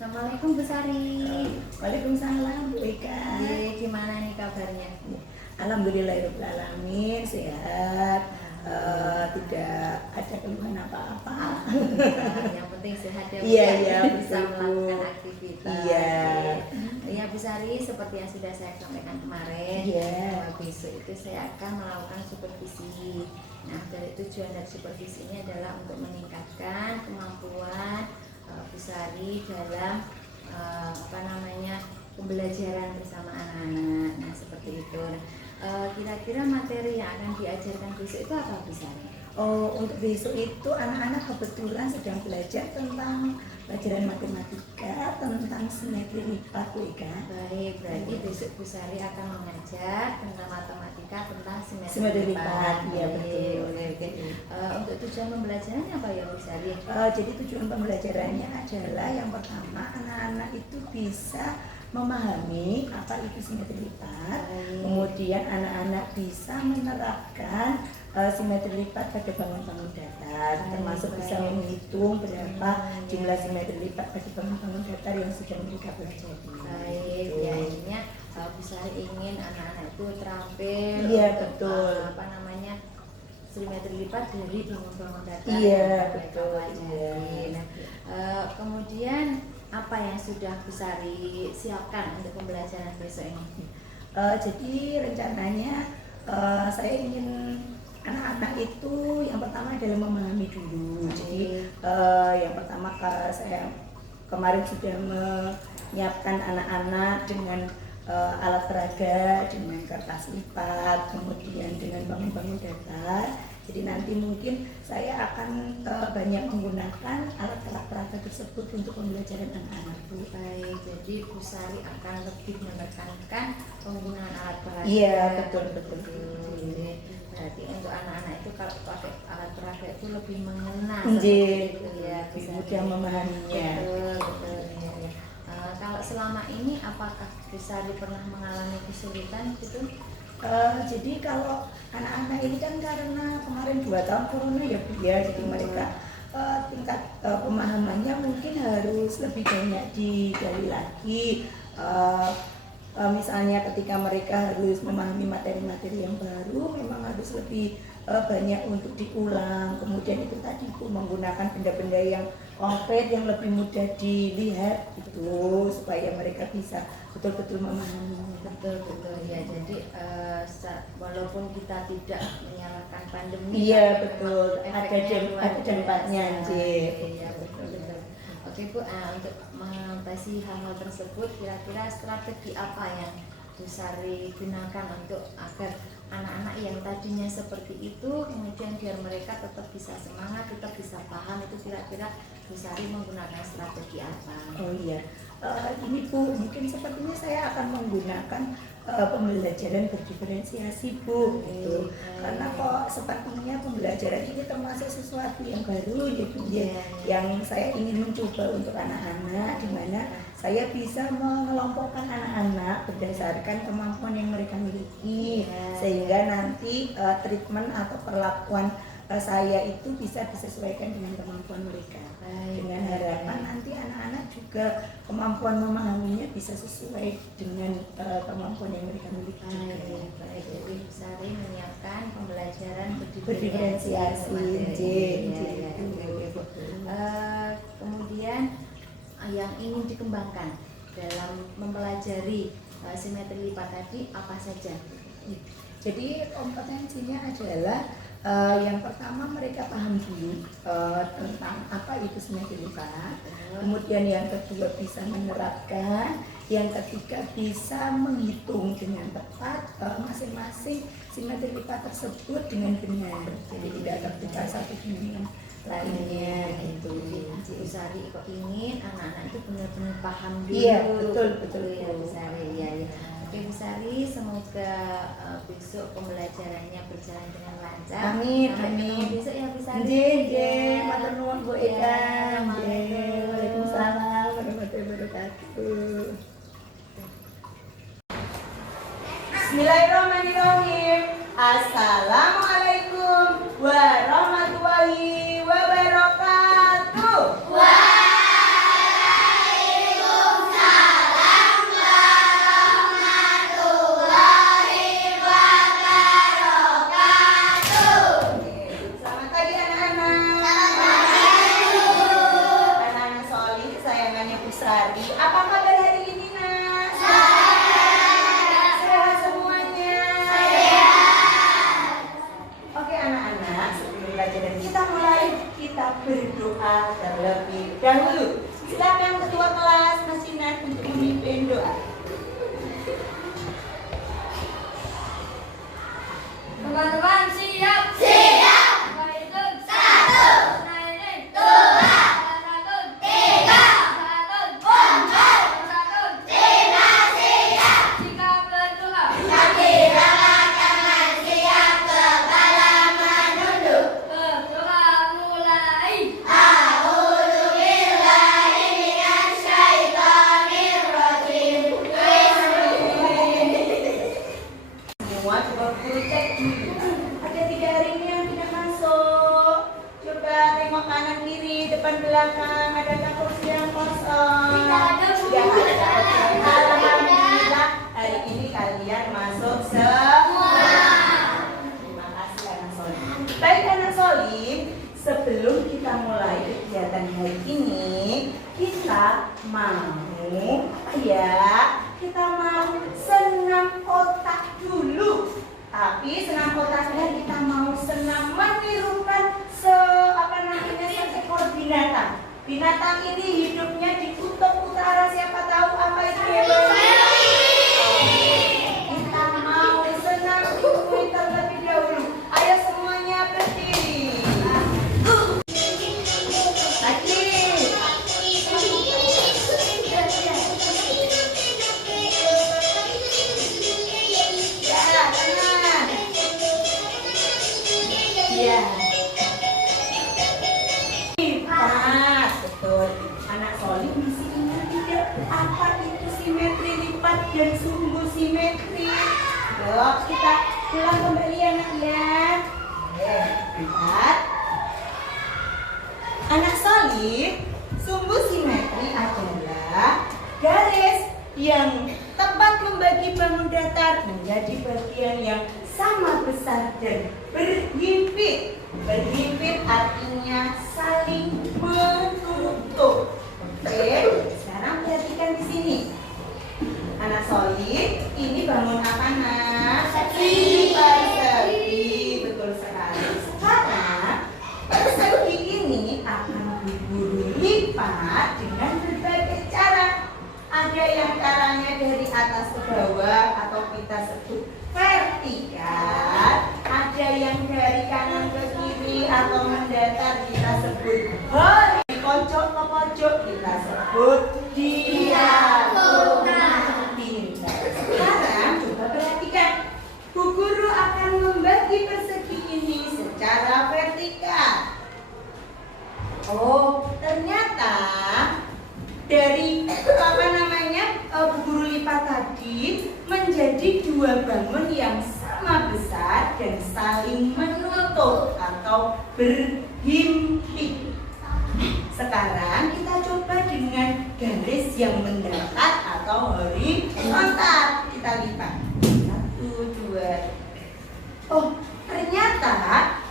Assalamualaikum Bu Sari. Waalaikumsalam Bu Eka. Gimana nih kabarnya? Alhamdulillahirobbilalamin, sehat. Tidak ada keluhan apa-apa. Yang penting sehat ya Bu. Iya, bisa betul, Bu. melakukan aktivitas. Iya. Ya Bu Sari, seperti yang sudah saya sampaikan kemarin, Iya. besok itu saya akan melakukan supervisi. Nah, dari tujuan dari supervisi ini adalah untuk meningkatkan kemampuan Bu Sari dalam pembelajaran bersama anak-anak. Nah, seperti itu. Kira-kira materi yang akan diajarkan besok itu apa Bu Sari? Untuk besok itu anak-anak kebetulan sedang belajar tentang pelajaran matematika, tentang simetri lipat Bu Eka. Baik, berarti besok Bu Sari akan mengajar tentang matematika, tentang Simetri lipat, iya Baik, betul. oke. Untuk tujuan pembelajarannya apa ya Bu Sari? Jadi tujuan pembelajarannya adalah yang pertama anak-anak itu bisa memahami apa itu simetri lipat. Kemudian anak-anak bisa menerapkan simetri lipat pada bangun-bangun datar, termasuk bisa menghitung berapa jumlah simetri lipat pada bangun-bangun datar yang sudah mereka pelajari. Baik, ya intinya Bu Sari ingin anak-anak itu terampil. Iya, untuk, betul. Simetri lipat dari bangun-bangun datar. Iya, yang mereka betul, pelajari. iya. Nah, kemudian apa yang sudah Bu Sari siapkan untuk pembelajaran besok ini? Jadi rencananya saya ingin anak-anak itu yang pertama adalah memahami dulu. Jadi yang pertama saya kemarin sudah menyiapkan anak-anak dengan alat peraga, dengan kertas lipat, kemudian dengan bangun-bangun datar. Jadi nanti mungkin saya akan banyak menggunakan alat-alat peraga tersebut untuk pembelajaran anak-anak Bu. Baik, jadi Bu Sari akan lebih menekankan penggunaan alat peraga. Iya, betul. Jadi, berarti untuk anak-anak itu kalau pakai alat peraga itu lebih mengena. Iya, seperti itu ya, Bu lebih Sari. mudah memahaminya. Betul. Ya. Kalau selama ini apakah Bu Sari pernah mengalami kesulitan gitu? Jadi kalau anak-anak ini kan karena kemarin 2 tahun corona ya Bu ya, jadi mereka tingkat pemahamannya mungkin harus lebih banyak digali lagi. Misalnya ketika mereka harus memahami materi-materi yang baru, memang harus lebih banyak untuk diulang. Kemudian itu tadi Bu menggunakan benda-benda yang konkret yang lebih mudah dilihat gitu, supaya mereka bisa betul-betul memahami. Betul ya. Jadi walaupun kita tidak menyalahkan pandemi, Iya tapi betul, memang ada efeknya luar dampaknya biasa. anjir. Iya betul. Oke Bu, untuk mengatasi hal-hal tersebut, kira-kira strategi apa yang Bu Sari gunakan untuk agar anak-anak yang tadinya seperti itu kemudian biar mereka tetap bisa semangat, tetap bisa paham, itu kira-kira Bu Sari menggunakan strategi apa? Oh iya, ini Bu, mungkin sepertinya saya akan menggunakan pembelajaran berdiferensiasi Bu, gitu. Karena kok sepertinya pembelajaran ini termasuk sesuatu yang baru ya Bu, ya, yang saya ingin mencoba untuk anak-anak, di mana saya bisa mengelompokkan anak-anak berdasarkan kemampuan yang mereka miliki, sehingga nanti treatment atau perlakuan saya itu bisa disesuaikan dengan kemampuan mereka. Dengan harapan nanti anak-anak juga kemampuan memahaminya bisa sesuai dengan kemampuan yang mereka miliki. Baik, jadi Bu Sari menyiapkan pembelajaran Berdiferensiasi. Kemudian yang ingin dikembangkan dalam mempelajari simetri lipat tadi apa saja? Jadi kompetensinya adalah yang pertama mereka paham dulu tentang apa itu simetri lipat. Kemudian yang kedua bisa menerapkan, yang ketiga bisa menghitung dengan tepat masing-masing simetri lipat tersebut dengan benar. Jadi tidak tertukar satu dengan yang lainnya gitu. Bu Sari kok ingin anak-anak itu benar-benar paham dulu. Iya, betul ya Bu Sari. Ya. Oke Bu Sari, semoga besok pembelajarannya berjalan dengan lancar. Amin. Besok ya Bu Sari. Nggih, matur nuwun Bu Eka. Assalamualaikum. Waalaikumsalam warahmatullahi wabarakatuh. Bismillahirrahmanirrahim. Assalamualaikum warahmatullahi wabarakatuh. Waalaikumsalam Sari. Apa kabar hari ini, Nak? Sehat semuanya? Oke anak-anak, sebelum pelajaran kita mulai, kita berdoa terlebih dahulu. Silakan ketua kelas Mas Sinar untuk memimpin doa. Teman-teman siap? Siap. Berhitung 1, naik 2, 1, 3, 1, 4, 1, 5 siap. Jika berdoa, kaki angkat tangan siap, kepala menunduk. Berdoa mulai. A'udzu billahi minasy syaithanir rajim. Semua coba guru cek dulu. Ada 3 ring yang tidak masuk. Coba tengok kanan kiri, depan belakang. Adakah kursi yang kosong? Tidak ada, Bu. Tidak ada. Alhamdulillah hari ini kalian masuk semua. Terima kasih anak Solim. Baik anak Solim, sebelum kita mulai kegiatan hari ini, kita mau kita mau senam otak dulu. Tapi senam otaknya kita mau senam menirukan seekor binatang. Binatang ini hidupnya di kutub utara. Siapa tahu apa itu ya? Kita mau senam ini terlebih dahulu. Ayo semuanya berdiri. Lagi. Ya, kanan. Ya. Lipat, betul. Anak Solim mesti ingat tidak apa itu simetri lipat dan sumbu simetri. Yuk, kita ulang kembali anak ya. Lipat. Anak Solim, sumbu simetri adalah garis yang tepat membagi bangun datar menjadi bagian yang sama besar dan berhimpit. Berhimpit artinya saling menutup. Oke, sekarang perhatikan di sini. Anak Solim, ini bangun apa nak? Persegi, betul sekali. Sekarang persegi ini akan diguru lipat dengan berbagai cara. Ada yang caranya dari atas ke bawah atau kita sebut vertikal. Ada yang dari kanan ke kiri atau mendatar kita sebut dari pojok ke pojok kita sebut diagonal. Sekarang coba perhatikan. Bu guru akan membagi persegi ini secara vertikal. Oh, ternyata dari Bu guru lipat tadi menjadi 2 bangun yang sama besar dan saling menutup atau berhimpit. Sekarang kita coba dengan garis yang mendatar atau horizontal. Kita lipat 1, 2. Oh, ternyata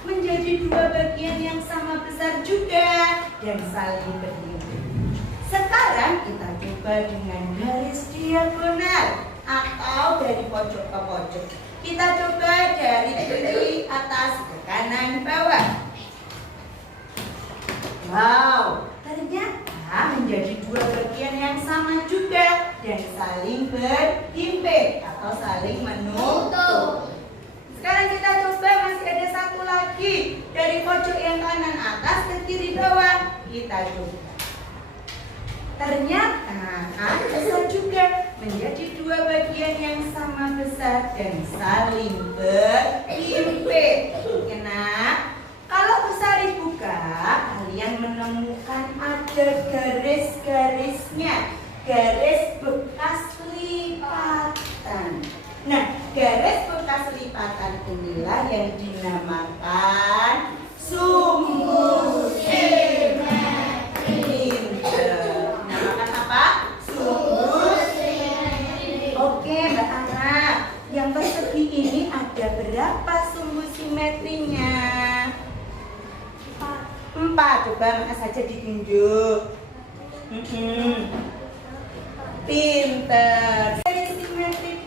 menjadi 2 bagian yang sama besar juga dan saling berhimpit. Sekarang kita coba dengan garis diagonal atau dari pojok ke pojok. Kita coba dari kiri atas ke kanan bawah. Wow, ternyata menjadi 2 bagian yang sama juga dan saling berhimpit atau saling menutup. Sekarang kita coba, masih ada 1 lagi dari pojok yang kanan atas ke kiri bawah. Kita coba. Ternyata besar juga menjadi 2 bagian yang sama besar dan saling berhimpit. Nah, kalau bisa dibuka, kalian menemukan ada garis-garisnya, garis bekas lipatan. Nah, garis bekas lipatan inilah yang dinamakan sumbu simetri. Dinamakan apa? Sumbu simetri. Oke, Mbak Ana, yang persegi ini ada berapa sumbu simetrinya? 4. Coba mana saja ditunjuk. Pinter. Simetri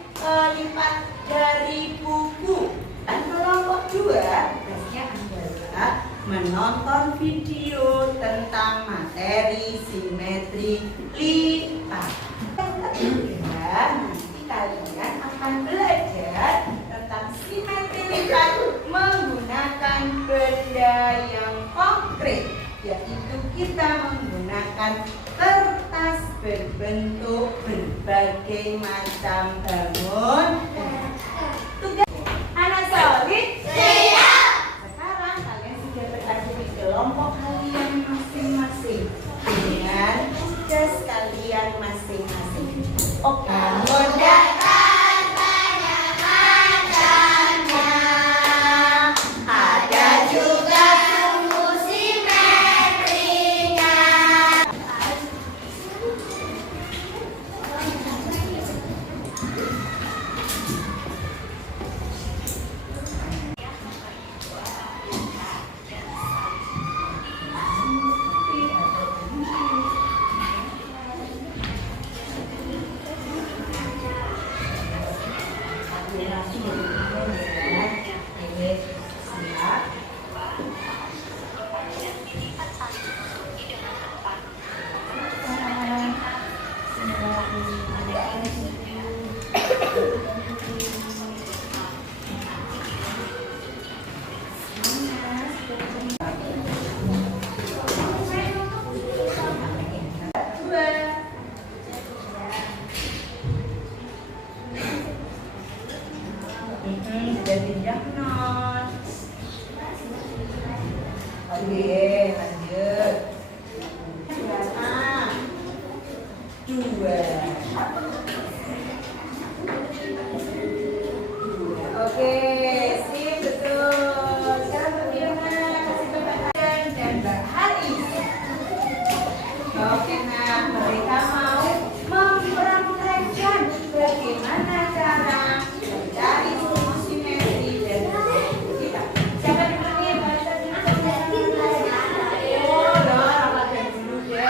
lipat dari buku. Dan kelompok 2 tugasnya adalah menonton video tentang materi simetri lipat. Yang ketiga, nanti kalian akan belajar tentang simetri lipat menggunakan benda yang konkret, yaitu kita menggunakan kertas berbentuk berbagai macam bangun. Tugas anak solid siap. Sekarang kalian sudah berada di kelompok kalian masing-masing dengan tugas kalian masing-masing. Oke, menggunakan banyak macamnya. Ada juga sumbu simetrinya. Sudah pindah notes. Oke, lanjut. Berapa? 2. Oke, sip, betul. Sekarang bagaimana? Kasih Bapak dan Mbak Haris. Oke, nah mereka mau mempraktekkan bagaimana cara mencari sumbu simetri dan kita. Siapa dulu nih? Bahasa dulu. Oh, rapat dulu deh. Yo.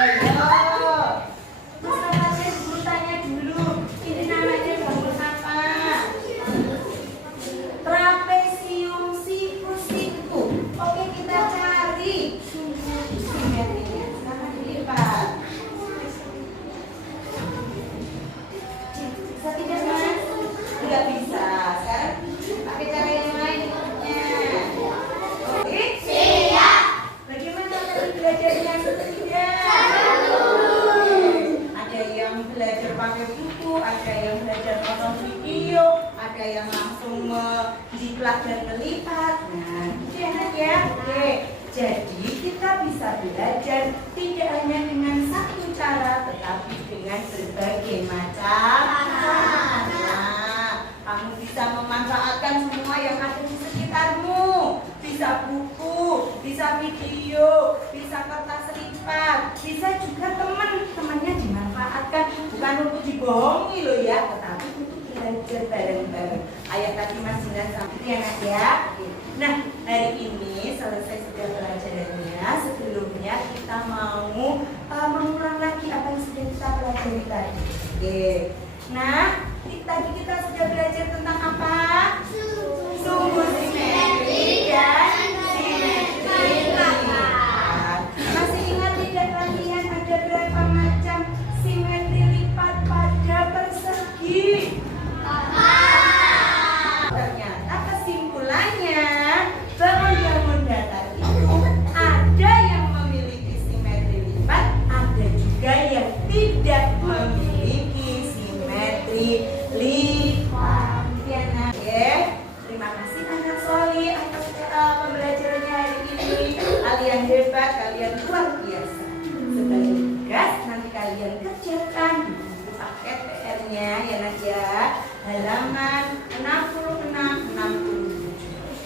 Mas rapatnya dulu, tanya dulu. Ini namanya bangun apa? Trapesium siku-siku. Oke, kita cari sumbu simetrinya. Sekarang dilipat. Bisa tidak, Mas? Nggak bisa. Sekarang pakai cara yang lain ikutnya. Oke? Siap. Bagaimana tadi belajarnya tidak? Ada yang belajar pakai buku, ada yang belajar nonton video, ada yang langsung menjiplak dan melipat. Nah, itu enak ya. Oke. Jadi kita bisa belajar tidak hanya dengan satu cara, tetapi dengan berbagai macam cara. Kamu bisa memanfaatkan semua yang ada di sekitarmu. Bisa buku, bisa video, bisa kertas lipat, bisa juga teman-temannya dimanfaatkan. Bukan untuk dibohongi loh ya, tetapi untuk belajar bareng-bareng. Ayat tadi Mas Jinan sampai itu ya Nak ya. Nah, hari ini selesai sudah pelajarannya. Sebelumnya kita mau mengulang lagi apa yang sudah kita pelajari tadi. Oke. Nah, tadi kita sudah belajar tentang apa? Sumbu simetri dan simetri lipat. Masih ingat tidak latihan ada berapa macam simetri lipat pada persegi? Ternyata kesimpulannya bangun-bangun datar itu ada yang memiliki simetri lipat, ada juga yang tidak memiliki simetri lipat. Ya, nah, ya. Terima kasih anak Soli atas pembelajarannya hari ini. Kalian hebat, kalian luar biasa. Sebagai tugas nanti kalian kerjakan di buku paket PR-nya ya Nak ya. Halaman 66-67.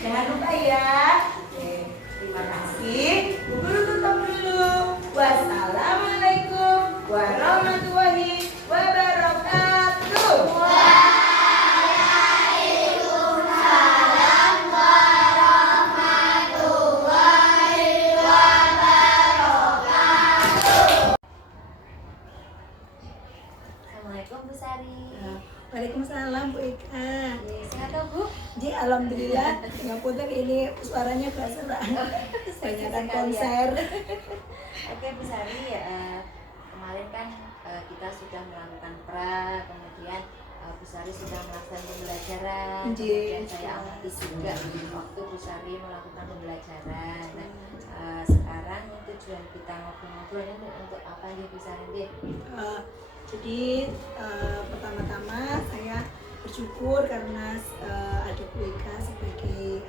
Jangan lupa ya. Oke, terima kasih. Bu Guru tutup dulu. Wassalamualaikum warahmatullahi wabarakatuh. Waalaikumsalam warahmatullahi wabarakatuh. Assalamualaikum Assalamualaikum Bu Sari. Waalaikumsalam Bu Eka. Sehat toh, Bu? Ji, alhamdulillah. Ngapunten ini suaranya kerasa banyak kan konser. Oke Bu Sari, kemarin kan kita sudah melakukan kemudian Bu Sari sudah melakukan pembelajaran, kemudian saya amati juga waktu Bu Sari melakukan pembelajaran. Nah, sekarang tujuan kita ngobrol-ngobrol ini untuk apa nih Bu Sari? Jadi pertama-tama saya bersyukur karena ada Bu Eka sebagai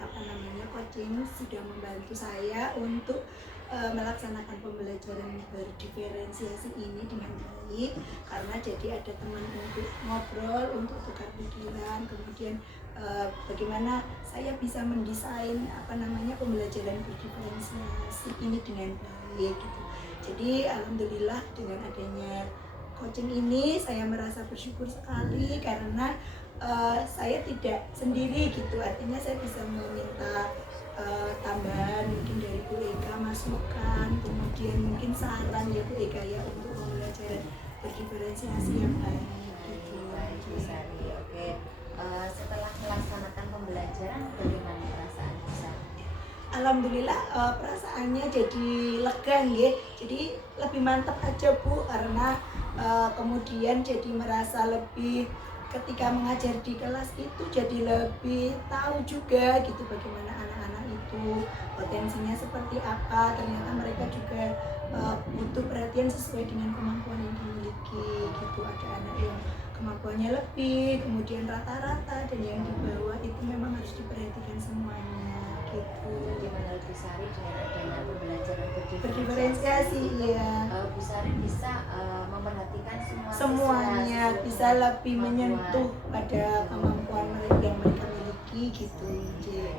coaching sudah membantu saya untuk melaksanakan pembelajaran berdiferensiasi ini dengan baik, karena jadi ada teman untuk ngobrol, untuk tukar pikiran, kemudian bagaimana saya bisa mendesain pembelajaran berdiferensiasi ini dengan baik gitu. Jadi alhamdulillah dengan adanya coaching ini saya merasa bersyukur sekali karena saya tidak sendiri gitu, artinya saya bisa meminta tambahan mungkin dari Bu Eka, masukan, kemudian mungkin saran ya Bu Eka ya untuk pembelajaran berdiferensiasi yang baik gitu. Baik Bu Sari, oke. Setelah melaksanakan pembelajaran bagaimana perasaan Bu Sari? Alhamdulillah perasaannya jadi lega ya, jadi lebih mantap aja Bu, karena kemudian jadi merasa lebih ketika mengajar di kelas itu jadi lebih tahu juga gitu bagaimana anak-anak itu potensinya seperti apa, ternyata mereka juga butuh perhatian sesuai dengan kemampuan yang dimiliki gitu. Ada anak yang kemampuannya lebih, kemudian rata-rata, dan yang di bawah itu memang harus diperhatikan semuanya gitu. Gimana Bu Sari dengan adanya pembelajaran Berdiferensiasi ya. Bu Sari bisa memperhatikan semuanya siswa, bisa lebih menyentuh pada kemampuan mereka yang mereka miliki gitu. Ya.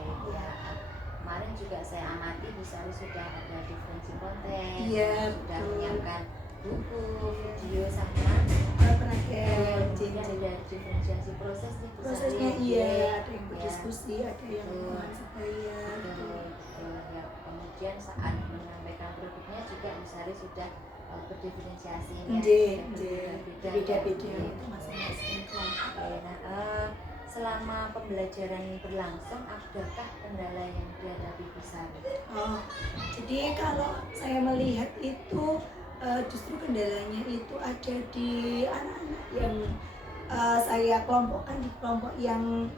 Kemarin juga saya amati Bu Sari sudah ada diferensi konten, Iya, sudah betul. menyiapkan buku, video sama Kemudian ada diferensiasi proses nih Bu prosesnya Sari. iya, ada yang Ya. berdiskusi, ada yang dengan saya gitu. Ya, kemudian saat menyampaikan produknya juga Bu Sari sudah berdiferensiasi Beda-beda masing-masing kelompok. Selama pembelajaran berlangsung, adakah kendala yang dihadapi Bu Sari? Jadi kalau saya melihat itu justru kendalanya itu ada di anak-anak yang saya kelompokkan di kelompok yang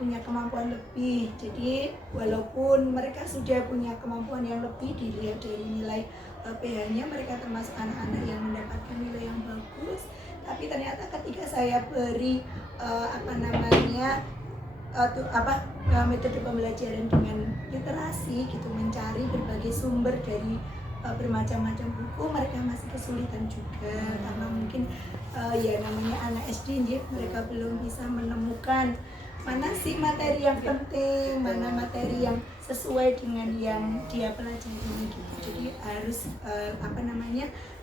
punya kemampuan lebih. Jadi walaupun mereka sudah punya kemampuan yang lebih dilihat dari nilai PH-nya, mereka termasuk anak-anak yang mendapatkan nilai yang bagus, tapi ternyata ketika saya beri metode pembelajaran dengan literasi gitu, mencari berbagai sumber dari bermacam-macam buku, mereka masih kesulitan juga karena mungkin ya namanya anak SD, mereka belum bisa menemukan mana sih materi yang penting, mana materi yang sesuai dengan yang dia pelajari gitu. Jadi harus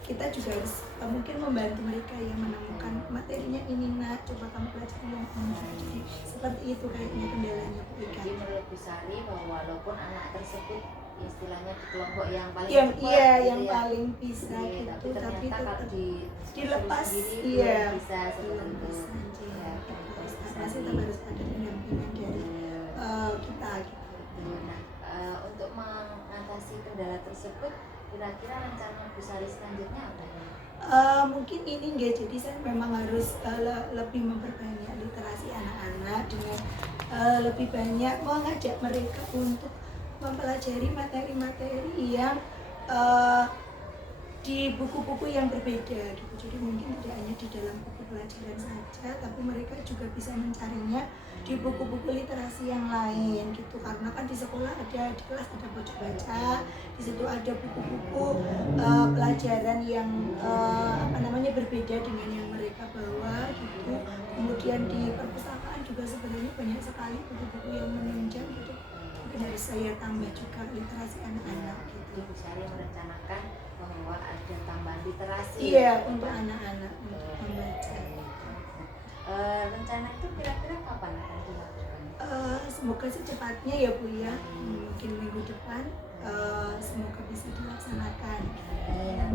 kita juga harus mungkin membantu mereka yang menemukan materinya ini, nak coba kamu pelajari yang ini. Jadi seperti itu kayaknya kendalanya Bu Eka. Jadi menurut Bu Sari bahwa walaupun anak tersebut istilahnya di kelompok yang paling yang cepat, iya gitu yang ya, paling bisa iya, gitu, tapi ternyata tetap kalau dilepas sendiri iya belum bisa belum seperti itu. bisa Ya, masih tetap harus ada pendampingan dari kita gitu. Nah, untuk mengatasi kendala tersebut, kira-kira rencana Bu Sari selanjutnya apa ya? Mungkin ini enggak, jadi saya memang harus lebih memperbanyak literasi anak-anak dengan lebih banyak mengajak mereka untuk mempelajari materi-materi yang di buku-buku yang berbeda gitu. Jadi mungkin tidak hanya di dalam buku pelajaran saja, tapi mereka juga bisa mencarinya di buku-buku literasi yang lain gitu. Karena kan di sekolah ada, di kelas ada pojok baca, di situ ada buku-buku pelajaran yang berbeda dengan yang mereka bawa gitu. Kemudian di perpustakaan juga sebenarnya banyak sekali buku-buku yang menunjang gitu. Mungkin harus saya tambah juga literasi anak-anak gitu. Bu Sari merencanakan bahwa ada tambahan literasi. Iya, untuk anak-anak untuk membaca. Rencana itu kira-kira kapan akan dilakukan? Semoga secepatnya ya Bu ya, mungkin minggu depan semoga bisa dilaksanakan. Ya.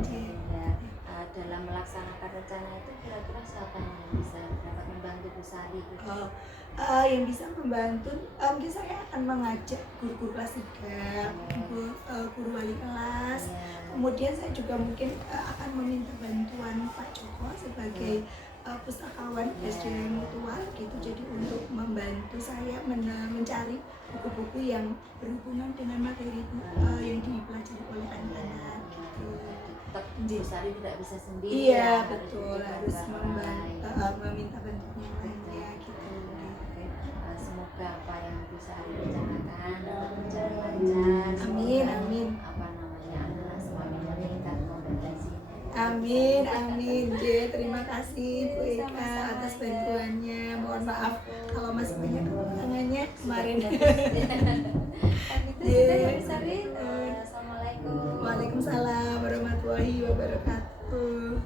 dalam melaksanakan rencana itu kira-kira siapa yang bisa dapat membantu Bu Sari gitu? Yang bisa membantu, mungkin saya akan mengajak guru-guru kelas 3, guru wali kelas. Kemudian saya juga mungkin akan meminta bantuan Pak Joko sebagai pustakawan SD Mutual gitu, jadi untuk membantu saya mencari buku-buku yang berhubungan dengan materi yang dipelajari oleh anak-anak gitu. Tetap Bu Sari tidak bisa sendiri. Iya ya, betul, harus meminta bantuan yang lainnya gitu. Semoga apa yang Bu Sari rencanakan dapat berjalan lancar. Amin, Semoga, amin. apa namanya, anak semakin meningkat kompetensinya. Amin, amin. Terima kasih Bu Eka atas bantuannya. Mohon maaf kalau masih banyak kekurangannya kemarin. Gitu sudah Bu Sari. Assalamualaikum. Waalaikumsalam warahmatullahi wabarakatuh.